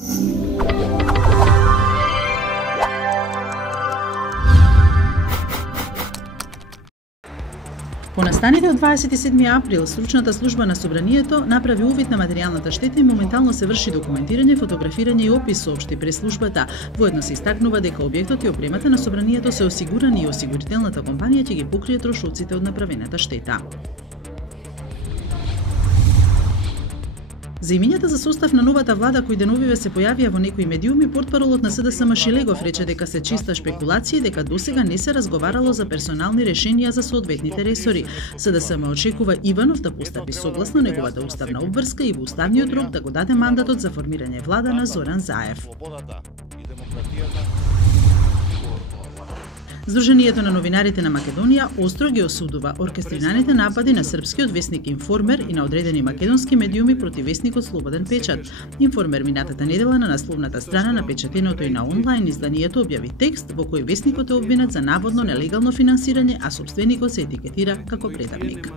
По настаните од 27 април, Стручната служба на Собранието направи увид на материјалната штета и моментално се врши документирање, фотографирање и опис, соопшти пред службата. Воедно се истакнува дека објектот и опремата на Собранието се осигурани и осигурителната компанија ќе ги покрие трошоците од направената штета. За имињата за состав на новата влада кои деновиве се појавија во некои медиуми, портпаролот на СДСМ Шилегов рече дека се чиста шпекулација и дека досега не се разговарало за персонални решенија за соодветните ресори. СДСМ очекува Иванов да постапи согласно неговата уставна обврска и во уставниот рок да го даде мандатот за формирање влада на Зоран Заев. Сдруженијето на новинарите на Македонија остро ги осудува оркестрираните напади на српскиот весник Информер и на одредени македонски медиуми против весникот Слободен печат. Информер минатата недела на насловната страна на печатеното и на онлайн изданието објави текст во кој весникот е обвинет за наводно нелегално финансирање, а сопственикот се етикетира како предавник.